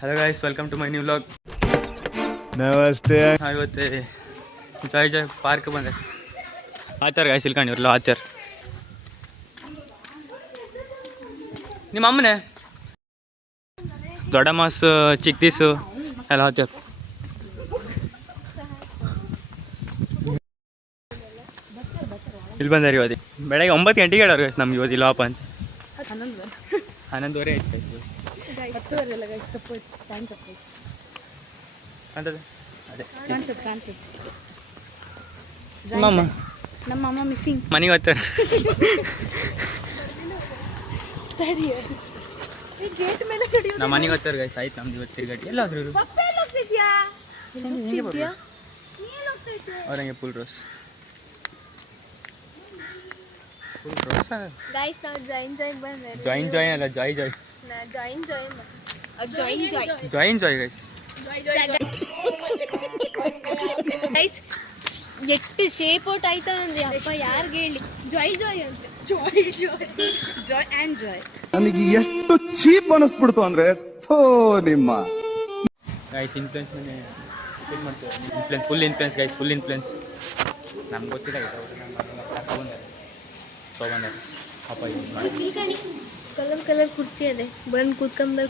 Hello guys, welcome to my new vlog. ನಮಸ್ತೆ. ಇವತ್ತು Joy park ಬಂದೆ. ಆಚಾರ ಗೈಸ್ ಇಲ್ಕೊಂಡಿರಲ್ಲ ಆಚಾರ ನಿಮ್ಮ ಅಮ್ಮನೇ ದೊಡ್ಡ ಮಾಸು ಚಿಕ್ಕ ದೀಸು ಎಲ್ಲ ಆಚಾರ. ಇಲ್ಲಿ ಬಂದಾರೆ ಇವತ್ತು ಬೆಳಗ್ಗೆ 9 ಗಂಟೆಗೆ ಹೇಳೋರು ಗೈಸ್ ನಮ್ಗೆ ಇವತ್ತು ಇಲ್ಲಪ್ಪ ಅಂತ. 11:30 ಆಯ್ತು ಗೈಸ್. ನಮ್ಮ ಮಿಸ್ಸಿಂಗ್ ಮನೆಗೆ ಹೋಗ್ತಾರೆ. ನಮ್ಮ ಮನೆಗೆ ಹೋಗ್ತಾರೆ ಗೈಸ್. ಆಯ್ತು ನಮ್ದು ಇವತ್ತು ತಿರುಗಾಟಿ. ಎಲ್ಲಾದ್ರು ಅವ್ರಂಗೆ ಫುಲ್ ರೋಸ್ ಗೈಸ್ ನಾವು ಜಾಯಿನ್ ಬಂದ್ರೆ ಜಾಯಿನ್ ಅಲ್ಲ ಜಾಯ್ ಗೈಸ್. ಗೈಸ್ ಎಷ್ಟು ಶೇಪ್ ಔಟ್ ಆಯ್ತಾ ಅಂದ್ರೆ ಅಪ್ಪ ಯಾರಿಗೆ ಹೇಳಿ ಜಾಯ್ ಅಂತ ಜಾಯ್ ನನಗೆ ಎಷ್ಟು ಚೀಪ್ ಅನಿಸ್ಬಿಡ್ತು ಅಂದ್ರೆ ನಿಮ್ಮ ಗೈಸ್ ಇನ್ಫ್ಲುಯೆನ್ಸ್ ಮನೆ ಇದು ಮಾಡ್ತೀವಿ. Full influence guys, full influence. ನಮ್ಗೆ ಗೊತ್ತಿಲ್ಲ ತೊಗೊಂಡೆ ಅಪ್ಪ. ಕಲರ್ ಕುರ್ಚಿ ಇದೆ, ಬಂದು ಕೂತ್ಕೊಳ್ಳಿ.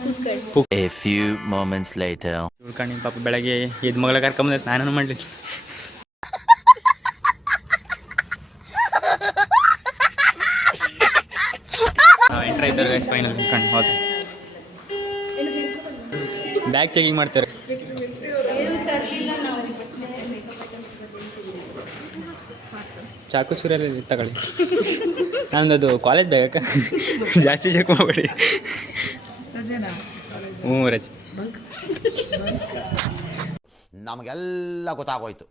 A few moments later. ಉಳ್ಕೊಂಡು ಪಾಪ ಬೆಳಗ್ಗೆ ಎದ್ದು ಮಗಳ ಕರ್ಕೊಂಬಂದ್ರೆ ಸ್ನಾನನೂ ಮಾಡಲಿ. ನಾವು ಎಂಟ್ರ್ ಆಯ್ತಾರೆ ಗೈಸ್ ಫೈನಲ್ ನಿಂತ್ಕೊಂಡು. ಹೌದು ಬ್ಯಾಗ್ ಚೆಕಿಂಗ್ ಮಾಡ್ತಾರೆ. ಚಾಕು ಸುರಿಯಲ್ಲಿ ತಗೊಳ್ಳಿ. ನಮ್ಮದು ಕಾಲೇಜ್ ಬ್ಯಾಗ್ ಜಾಸ್ತಿ ಚೆಕ್ ಮಾಡಬೇಡಿ. ಹ್ಞೂ ರಜೆ ನಮಗೆಲ್ಲ ಗೊತ್ತಾಗೋಯ್ತು.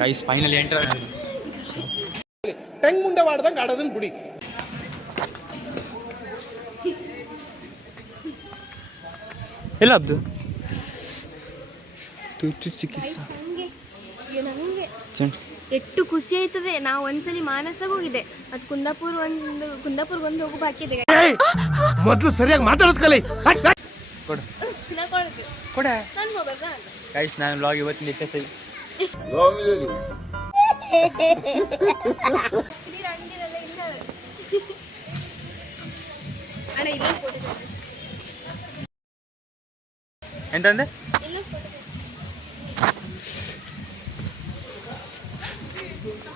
Guys final entry. ಹೆಂಗ್ ಮುಂದೆ ಮಾಡ್ದಂಗೆ ಆಡೋದನ್ನ ಬಿಡಿ. ಎಲ್ಲ ಅಬ್ದು ಸಿಕ್ಕಿ ನಂಗೆ ಎಷ್ಟು ಖುಷಿ ಆಯ್ತದೆ. ನಾವು ಒಂದ್ಸಲಿ ಮಾನಸಗೆ ಹೋಗಿದೆ, ಅದು ಕುಂದಾಪುರ್ಗೆ ಒಂದು ಹೋಗು ಬಾಕಿ ಇದೆ. ಮೊದಲು ಸರಿಯಾಗಿ ಮಾತಾಡೋದು ಕಲಿ. ಕೊಡು ಕೊಡ ನಾನು ಹೋಗೋದ ಗೈಸ್. ನಾನು ವ್ಲಾಗ್ ಇವತ್ತಿನ ಎಕ್ಸರ್ಸೈಸ್ ಅಣ್ಣ ಇಲ್ಲ ಎಂತಂದೆ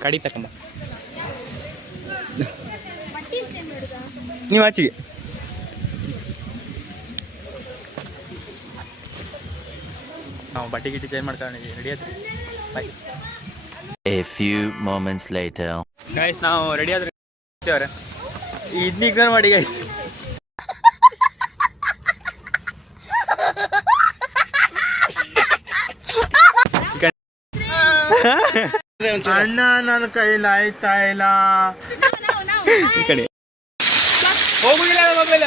ಕಡಿ ತಕೊಂಬ ನೀವು ಆಚೆಗೆ. ನಾವು ಬಟ್ಟೆ ಗಿಟ್ಟಿ ಚೇಂಜ್ ಮಾಡ್ಕೊಂಡು ರೆಡಿ ಆದ್ರಿ. ಬಾಯ್. A few moments later. Guys ನಾವು ರೆಡಿ ಆದ್ರೆ ಇದನ್ನ ಇಗ್ನೋರ್ ಮಾಡಿ ಗೈಸ್. ಅಣ್ಣ ನನ್ನ ಕೈಲಿ ಆಯ್ತಾ ಇಲ್ಲ. ಈ ಕಡೆ ಹೋಗುದಿಲ್ಲ ಮೊಬೈಲ್.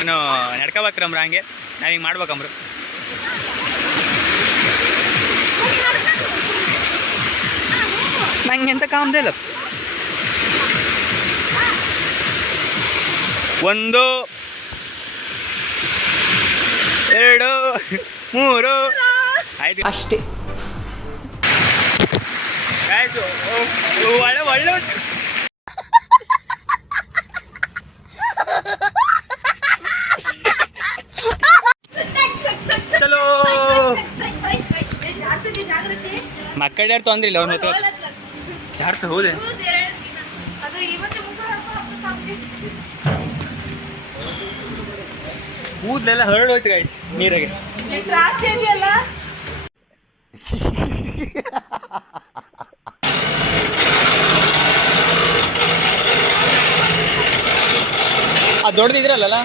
ಇನ್ನು ನಡ್ಕೋಬೇಕ್ರಮ್ರ, ಹಂಗೆ ನಾವು ಹಿಂಗೆ ಮಾಡ್ಬೇಕಂಬ್ರು. ನಂಗೆ ಎಂತ ಕಾಮದೇ ಇಲ್ಲ. 1 2 3 ಆಯ್ತು ಅಷ್ಟೇ. ಆಯ್ತು ಒಳ್ಳೆ ಒಳ್ಳೆ ಉಂಟು. ಚಲೋ ಮಕ್ಕಳ ಯಾರು ತೊಂದ್ರೆ ಇಲ್ಲ. ಅವ್ರ ಮತ್ತೆ ಜಾಡ್ತ ಹೋದೆ. ಕೂದಲೆಲ್ಲ ಹರಡೋಯ್ತು ಗೈಸ್ ನೀರಾಗೆ. ಅದು ದೊಡ್ಡದಿದ್ರಲ್ಲ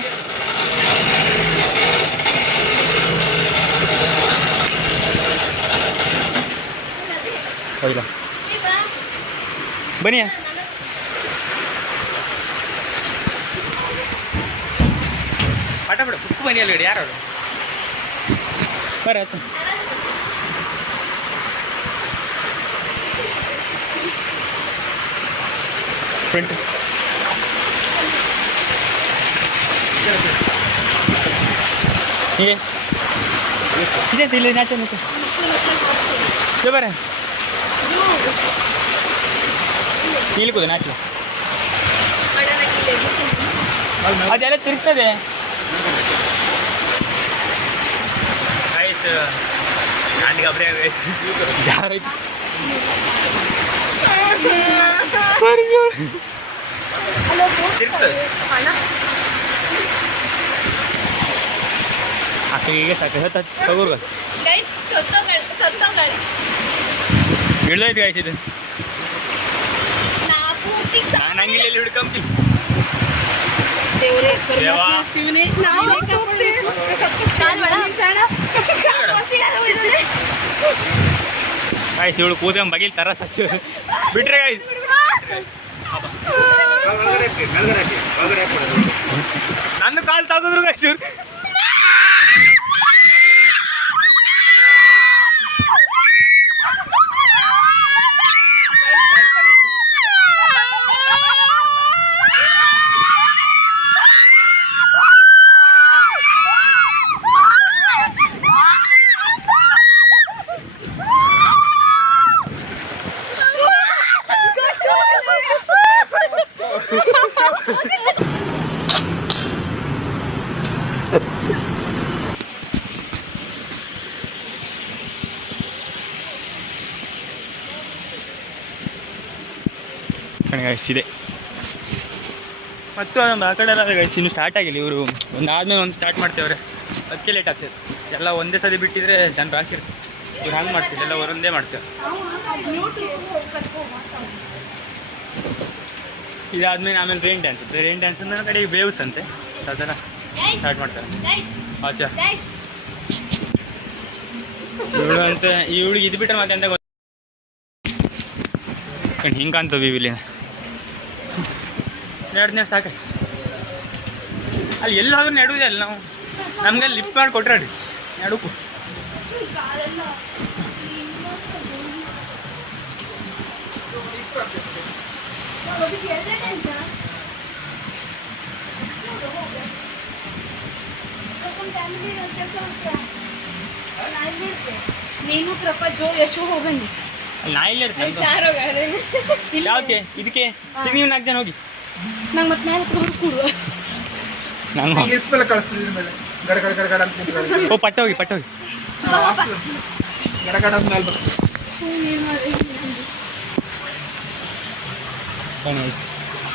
ಹೋಗಿಲ್ಲ ಬನ್ನಿ ಪಟ ಬಿಡ ಕುಕ್ಕು ಬನ್ನಿ ಅಲ್ಲಿ ಯಾರು ಬರ ಫ್ರಂಟ್ ಹೀಗೆ ಇದೆ ಇಲ್ಲಿ ನಾಚೆ ಮತ್ತೆ ಬರ ಇಲ್ಲಿ ಕೂದ ನಾಚ ಅದೆಲ್ಲ ತಿರುಗ್ತದೆ ಆಯ್ತು ನಾನು ಗಬ್ರಿ ಯಾರಾಯ್ತು ತಿರುಗ್ತದೆ ಆಕೆಗೆ ಸಾಕು ತಗೋರ್ಗ ಹಿಡ್ದೈತೆ ಗಾಯ್ಸ್ ಇದು ನಾನು ಹಂಗಿಲ್ಲ ಎಲ್ಲಿ ಹಿಡ್ಕೊಂಬಿ ಗಾಯ್ಸ್ ಇವಳು ಕೂತ್ಕೊಂಡ್ ಬಗಿಲ್ ತರ ಸಚ್ಚು ಬಿಟ್ರೆ ಗಾಯ್ಸ್ ನನ್ನ ಕಾಲು ತಾಗಿದ್ರು ಗಾಯ್ಸ್ ಇವ್ರು ಇದೆ ಮತ್ತು ಒಂದು ಆ ಕಡೆ ಎಲ್ಲ ಗೈಸ್ ಇನ್ನೂ ಸ್ಟಾರ್ಟ್ ಆಗಿಲ್ಲ ಇವರು ಒಂದಾದ್ಮೇಲೆ ಒಂದು ಸ್ಟಾರ್ಟ್ ಮಾಡ್ತೇವ್ರೆ ಅದಕ್ಕೆ ಲೇಟ್ ಆಗ್ತದೆ ಎಲ್ಲ ಒಂದೇ ಸತಿ ಬಿಟ್ಟಿದ್ರೆ ಜನ ರಾಶಿ ಇರ್ತದೆ ಇವ್ರು ಹಂಗೆ ಮಾಡ್ತೀವಿ ಎಲ್ಲ ಒಂದೇ ಮಾಡ್ತೇವೆ ಇದಾದ್ಮೇಲೆ ಆಮೇಲೆ ರೈನ್ ಡ್ಯಾನ್ಸ್ ರೈನ್ ಡ್ಯಾನ್ಸ್ ಅನ್ನೋ ಕಡೆಗೆ ಬೇವ್ಸ್ ಅಂತೆ ಅದೆಲ್ಲ ಸ್ಟಾರ್ಟ್ ಮಾಡ್ತಾರೆ ಆಚೆ ಇವಳು ಅಂತ ಇವಳಿಗೆ ಇದು ಬಿಟ್ಟರೆ ಮತ್ತೆ ಅಂತ ಗೊತ್ತು ಹಿಂಗೆ ಅಂತವಿ ಇಲ್ಲಿ ನೆಡ್ದು ಸಾಕ ಅಲ್ಲಿ ಎಲ್ಲಾದ್ರೂ ನೆಡುವುದೇ ಅಲ್ಲ ನಾವು ನಮ್ಗೆ ಲಿಪ್ ಮಾಡಿ ಕೊಟ್ರೆ ನೆಡಕು ನೀನು ಪ್ರಪಂಚ ಯಶೋ ಹೋಗಂಡಿ ನಾ ಇಲ್ಲ ಯಾಕೆ ಇದಕ್ಕೆ ನೀವು 4 ಜನ ಹೋಗಿ ನಂಗೆ ಮತ್ತೆ ಮೇಲೆ ಹುಡುಕುಡು ನಂಗೆ ಓ ಪಟ್ಟ ಹೋಗಿ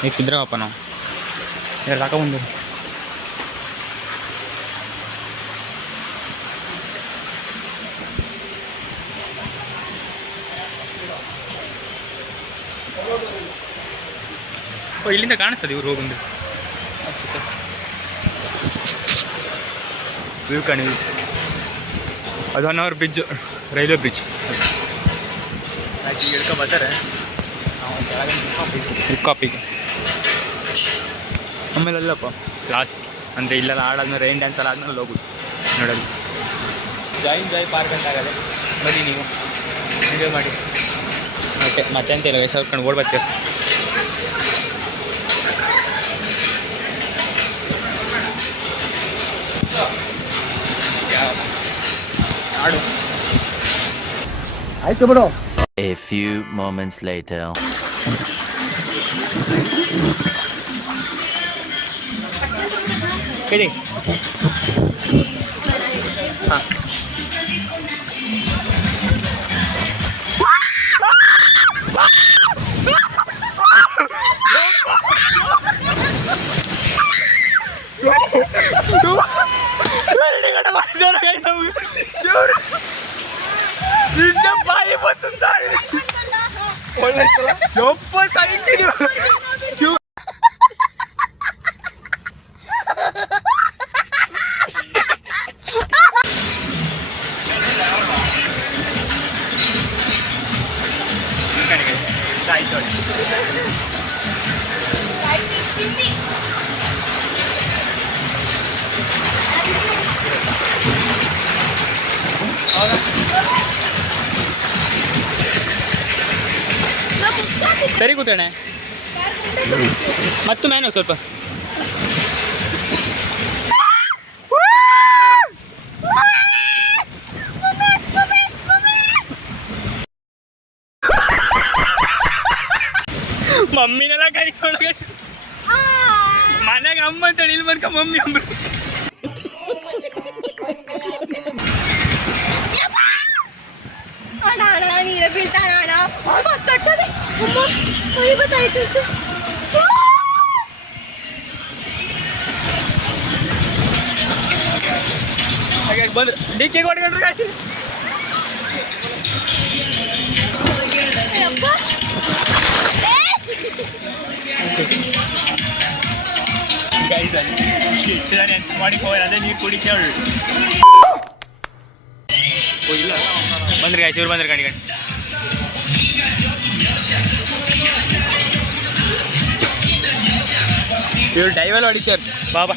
ಈಗ ಸುದ್ರವಪ್ಪ ನಾವು ಎರಡು ಸಾಕ ಬಂದು ಓ ಇಲ್ಲಿಂದ ಕಾಣಿಸ್ತದೆ ಇವ್ರು ಹೋಗುಂದು ವ್ಯೂ ಕಾಣಿದೆ ಅದು 1 ಅವರ್ ಬ್ರಿಡ್ಜ್ ರೈಲ್ವೆ ಬ್ರಿಡ್ಜ್ ಆಯ್ತು ಈಗ ಹೇಳ್ಕೊ ಬರ್ತಾರೆ ನಾವು ಕಾಪಿಗೆ ಆಮೇಲೆ ಅಲ್ಲಪ್ಪ ಲಾಸ್ಟ್ ಅಂದರೆ ಇಲ್ಲೆಲ್ಲ ಆಡಾದ್ಮೇಲೆ ರೈನ್ ಡ್ಯಾನ್ಸ್ ಎಲ್ಲ ಆದ್ಮೇಲೆ ಹೋಗುದು ನೋಡೋದು ಜಾಯ್ ಪಾರ್ಕ್ ಅಂತ ಆಗದೆ ಬನ್ನಿ ನೀವು ಎಂಜಾಯ್ ಮಾಡಿ ಮತ್ತೆ ಅಂತ ಇಲ್ಲ ವಯಸ್ಸು ಹೊರ್ಕೊಂಡು ಓಡ್ಬರ್ತೀವಿ ಆಡು ಆಯ್ತು ಬಿಡು. A few moments later. ಹೇಳಿ ಹಾಂ ಬಾಯಿ ಬಂತು ಒಳ್ಳೆ ಸರಿ ಕೂತಣ್ಣ ಮತ್ತು ಮ್ಯಾನು ಸ್ವಲ್ಪ ಮಮ್ಮಿನೆಲ್ಲ ಕರಿಕೊಂಡೋಗ ಮನೆಗೆ ಅಮ್ಮ ಅಂತೇಳಿ ಇಲ್ಲಿ ಬರ್ಕ ಮಮ್ಮಿ ಅಂಬ್ರು ಅಣ್ಣ ಅಣ್ಣ ನೀರ ಬೀಳ್ತಾಣ ಅಣ್ಣ ಕಟ್ಟದೆ ಗೊತ್ತಾಯ್ತು ಹಾಗೆ ಬಂದು ಡಿಕ್ಕಿಗೆ ಹೊಡ್ಕೊಂಡ್ರು ಗಾಡಿ ಎಂತ ಮಾಡಿ ಹೋಗಿ ಅದೇ ನೀರು ಕುಡಿತೇಳು ಇಲ್ಲ ಬಂದ್ರಿ ಗಾಯ್ಸ್ ಇವ್ರು ಬಂದ್ರಿ ಗಂಡಿ ಗಂಡಿ ಇವ್ರು ಡೈವಲ್ ಹೊಡಿತಾರೆ ಬಾಬಾ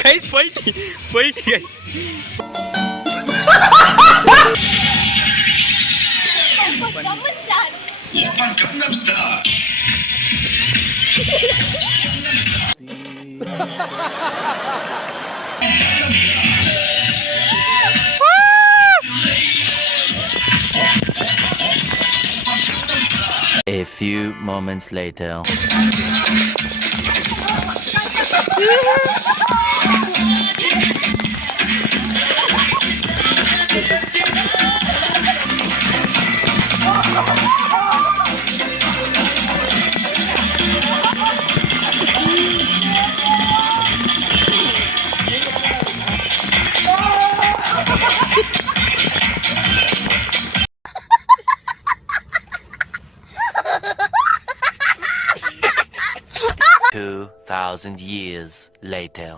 ಗೈಸ್ ಪಲ್ಟಿ ಪಲ್ಟಿ guys A few moments later. Thousand years later.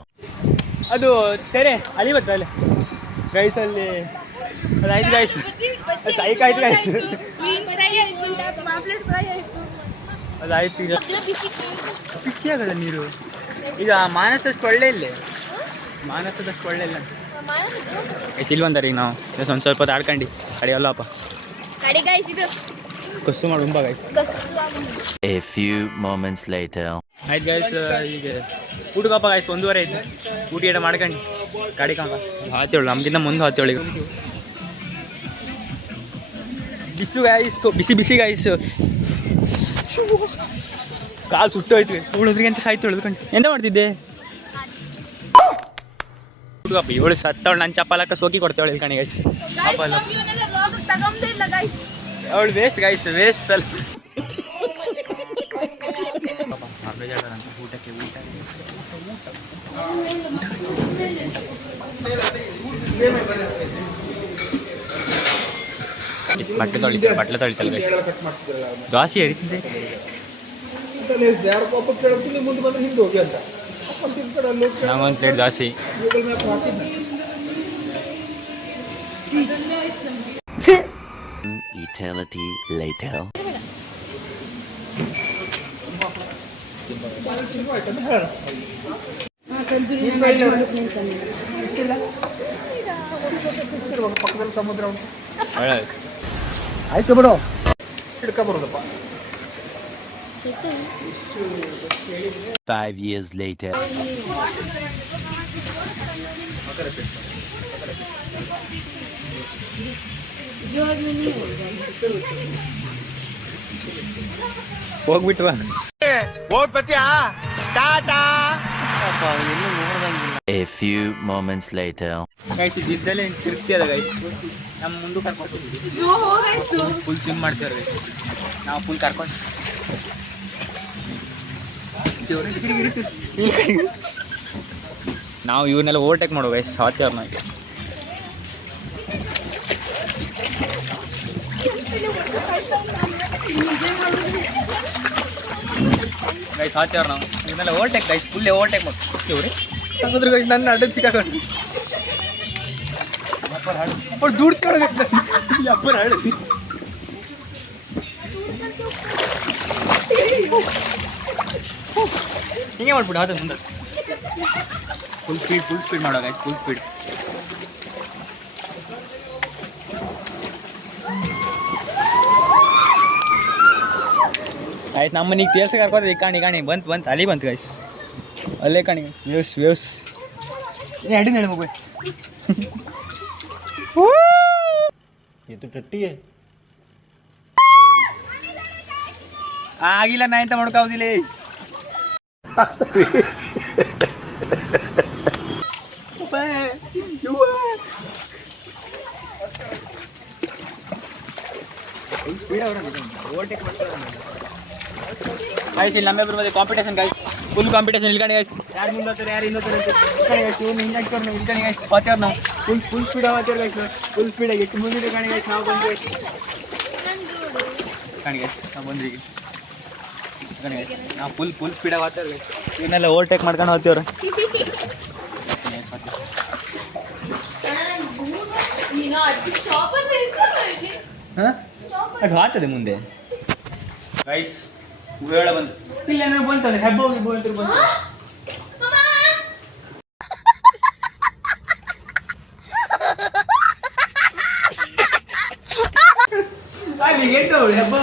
ಅದು ತೆರೆ ಅಲ್ಲಿ ಬರ್ತಲ್ಲ ಗೈಸಲ್ಲಿ ಅದಾಯ್ತು ಗೈಸ್ ಸೈಕ್ ಆಯ್ತು ಗೈಸ್ ಅದಾಯ್ತು ಈಗ ಬಿಸಿ ಆಗಲ್ಲ ನೀರು ಈಗ ಮಾನಸದಷ್ಟು ಒಳ್ಳೆ ಇಲ್ಲೇ ಮಾನಸದಷ್ಟು ಒಳ್ಳೆ ಇಲ್ಲ ಗೈಸ್ ಇಲ್ಲಿ ಬಂದಾರ ಈಗ ನಾವು ಒಂದು ಸ್ವಲ್ಪ ಹೊತ್ತು ಆಡ್ಕೊಂಡು ಅಡಿಯಲ್ಲಪ್ಪ ಕಡೆ ಗೈಸ್ ಇದು ಕಸ್ಸು ಮಾಡಿ ಉಂಬ guys A few moments later. ಆಯ್ತು ಗೈಸ್ ಈಗ ಊಟಕ್ಕಪ್ಪ ಗೈಸ್ 1:30 ಆಯ್ತು ಊಟ ಏಟ ಮಾಡ್ಕೊಂಡು ಗಾಡಿ ಕಾಂಬ ಹಾತೇಳು ನಮ್ಗಿಂತ ಮುಂದೆ ಹಾತೇಳು ಈಗ ಬಿಸು ಗೈಸ್ ಬಿಸಿ ಬಿಸಿ ಗೈಸ್ ಕಾಲು ಸುಟ್ಟೋಯ್ತು ಉಳಿದ್ರಿಗೆ ಅಂತ ಸಾಯ್ತು ಉಳಿದ್ಕೊಂಡು ಎಂತ ಮಾಡ್ತಿದ್ದೆ ಊಟಕ್ಕಪ್ಪ ಇವಳು ಸತ್ತವಳು ನನ್ನ ಚಪ್ಪಲಕ್ಕ ಸೋಕಿ ಕೊಡ್ತೇವಳು ಇಲ್ಲಿ ಕಣಿ ಗೈಸ್ ಅವಳು ವೇಸ್ಟ್ ಗೈಸ್ ವೇಸ್ಟ್ ಅಲ್ಲ ಊಟಕ್ಕೆ ಊಟ ಬಟ್ಟೆ ತೊಳಿತಾರೆ ಗೈಸ್ ದ್ವಾಸಿ ಹರಿತಿದ್ದೆ ನಾವೊಂದು ಪ್ಲೇಟ್ ದ್ವಾಸಿ Eternity later. ಆಯ್ತು ಬಿಡು ಹಿಡ್ಕ ಬರೋದಪ್ಪ 5 years later. ಹೋಗ್ಬಿಟ್ವಾ A few moments later. Guys ಇದ್ದಲ್ಲೇ ತಿರುಗ್ತಿ ಅದ ಗೈಸ್ ನಮ್ಮ ಮುಂದೆ ಕರ್ಕೊಂಡು ಫುಲ್ ಸ್ವಿಮ್ ಮಾಡ್ತೀವ್ರಿ ಗೈಸ್ ನಾವು ಫುಲ್ ಕರ್ಕೊಂಡು ನಾವು ಇವ್ರನ್ನೆಲ್ಲ ಓವರ್ಟೇಕ್ ಮಾಡೋ ಗೈಸ್ ಹಾತ್ಯವ್ರ ನಾವು ಗೈಸ್ ಹಾತ್ಯವ್ರ ನಾವು ಇವ್ರನ್ನೆಲ್ಲ ಓವರ್ಟೇಕ್ ಗೈಸ್ ಫುಲ್ ಓವರ್ಟೇಕ್ ಮಾಡ್ತೀವ್ರಿ ಹಂಗಂದ್ರೆ ಗೈಸ್ ನನ್ನ ಅಡ್ಡ ಸಿಕ್ಕಾಕೊಂಡು ಅವ್ರು ದುಡ್ಡು ತೊಳಗ ಅಪ್ಪರ ಹಾಡು ಹಿಂಗೆ ಮಾಡ್ಬಿಡು ಅದು ಮುಂದೆ ಫುಲ್ ಸ್ಪೀಡ್ ಮಾಡೋ ಗೈಸ್ ಫುಲ್ ಸ್ಪೀಡ್. ಆಯ್ತು ನಮ್ಮ ಮನೆಗೆ ತೇರ್ಸ ಕರ್ಕೋದು ಕಾಣಿ ಬಂತು ಅಲ್ಲಿ ಬಂತು ಗೈಸ್ ಅಲ್ಲೇ ಕಾಣಿ ಗೈಸ್ ವೇವ್ಸ್ ಅಡಿ ಹೇಳಿ ಮಗು ಟಟ್ಟಿಗೆ ಆಗಿಲ್ಲ ನಾ ಎಂತ ಮಾಡ್ಕೋದಿಲ್ಲ. ಗೈಸ್ ಇಲ್ಲಿ ನಮ್ಮಿಬ್ಬರ ಮಧ್ಯೆ ಕಾಂಪಿಟೇಷನ್ ಗೈಸ್ ಫುಲ್ ಕಾಂಪಿಟೇಷನ್ ಇಲ್ಕಣಿ ಗೈಸ್ ಯಾರು ಮುಂದೆ ಹೋಗ್ತಾರೆ ಯಾರು ಹಿಂದೆ ಹೋಗ್ತಾರೆ ಗೈಸ್ ಇವ್ನು ಹಿಂಗೆ ಹಾಕ್ತಾರೆ ಇಲ್ಕಣಿ ಗೈಸ್ ಹೋಗ್ತಾರೆ ನಾವು ಫುಲ್ ಸ್ಪೀಡ್ ಹೋಗ್ತಾರೆ ಗೈಸ್ ಫುಲ್ ಸ್ಪೀಡಾಗಿ ಎಷ್ಟು ಮುಂದಿದೆ ಕಾಣಿ ಗೈಸ್ ನಾವು ಬಂದು ಗೈಸ್ ಕಾಣಿ ಗೈಸ್ ನಾವು ಬಂದ್ರಿ ಕಾಣಿ ಗೈಸ್ ನಾವು ಫುಲ್ ಸ್ಪೀಡಾಗಿ ಹೋಗ್ತಾರೆ ಗೈಸ್ ಇವನ್ನೆಲ್ಲ ಓವರ್ಟೇಕ್ ಮಾಡ್ಕೊಂಡು ಹೋಗ್ತೀವ್ರ ಹಾಂ ಅದು ಆಗ್ತದೆ ಮುಂದೆ ಗೈಸ್ ಉವೇಳ ಬಂದು ಇಲ್ಲ ಬಂತಂದ್ರೆ ಹೆಬ್ಬ ಹೋಗಿ ಬಂತು ಬಂತು ಹೆಬ್ಬ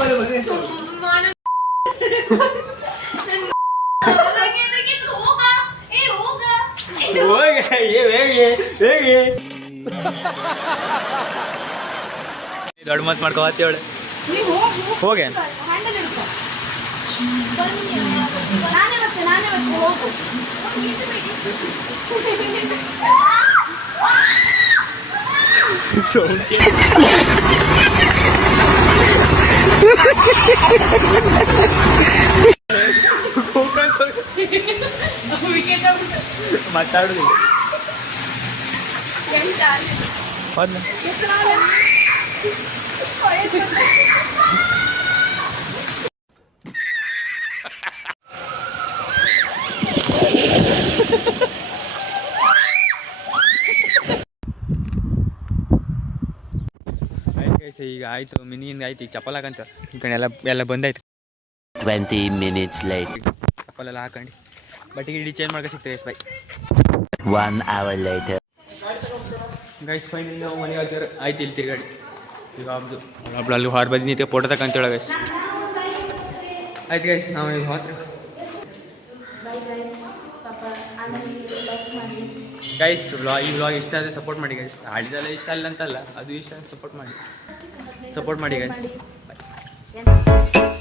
ದೊಡ್ಡ ಮತ್ ಮಾಡ್ಕೊ ಹತ್ತೇವಳೆ ಹೋಗೆ ಮಾತಾಡುದು ಹೌದಾ ಈಗ ಆಯಿತು ಮಿನಿಯಿಂದ ಆಯ್ತು ಈಗ ಚಪ್ಪಲ್ ಹಾಕಂತ ಈ ಕಡೆ ಎಲ್ಲ ಬಂದಾಯ್ತು 20 minutes later. ಚಪ್ಪಲೆಲ್ಲ ಹಾಕೊಂಡು ಬಟ್ ಈಗ ಚೇಂಜ್ ಮಾಡ್ಕೊ ಸಿಗ್ತೇವೆ bye 1 hour later. Guys final ನಾವು ಮನೆಗೆ ಹಾಕ್ತಾರೆ ಆಯ್ತು ಇಲ್ಲಿ ತಿರ್ಗಾಡಿ ಈಗ ಹಬ್ದು ಒಬ್ಬಳು ಅಲ್ಲಿ ಹೊರ ಬದಿ ನಿಂತೆ ಫೋಟೋ ತಗೊಂತೇಳ ಗೈಸ್ ಆಯ್ತು ಗೈಸ್ ನಾವು ಈಗ ಹೋದ್ರೆ ಗೈಸ್ ಈ ವ್ಲಾಗ್ ಇಷ್ಟ ಆದರೆ ಸಪೋರ್ಟ್ ಮಾಡಿ ಗೈಸ್ ಆಡಿದಲ್ಲ ಇಷ್ಟ ಅಲ್ಲ ಅಂತಲ್ಲ ಅದು ಇಷ್ಟ ಸಪೋರ್ಟ್ ಮಾಡಿ ಗೈಸ್ ಬಾಯ್.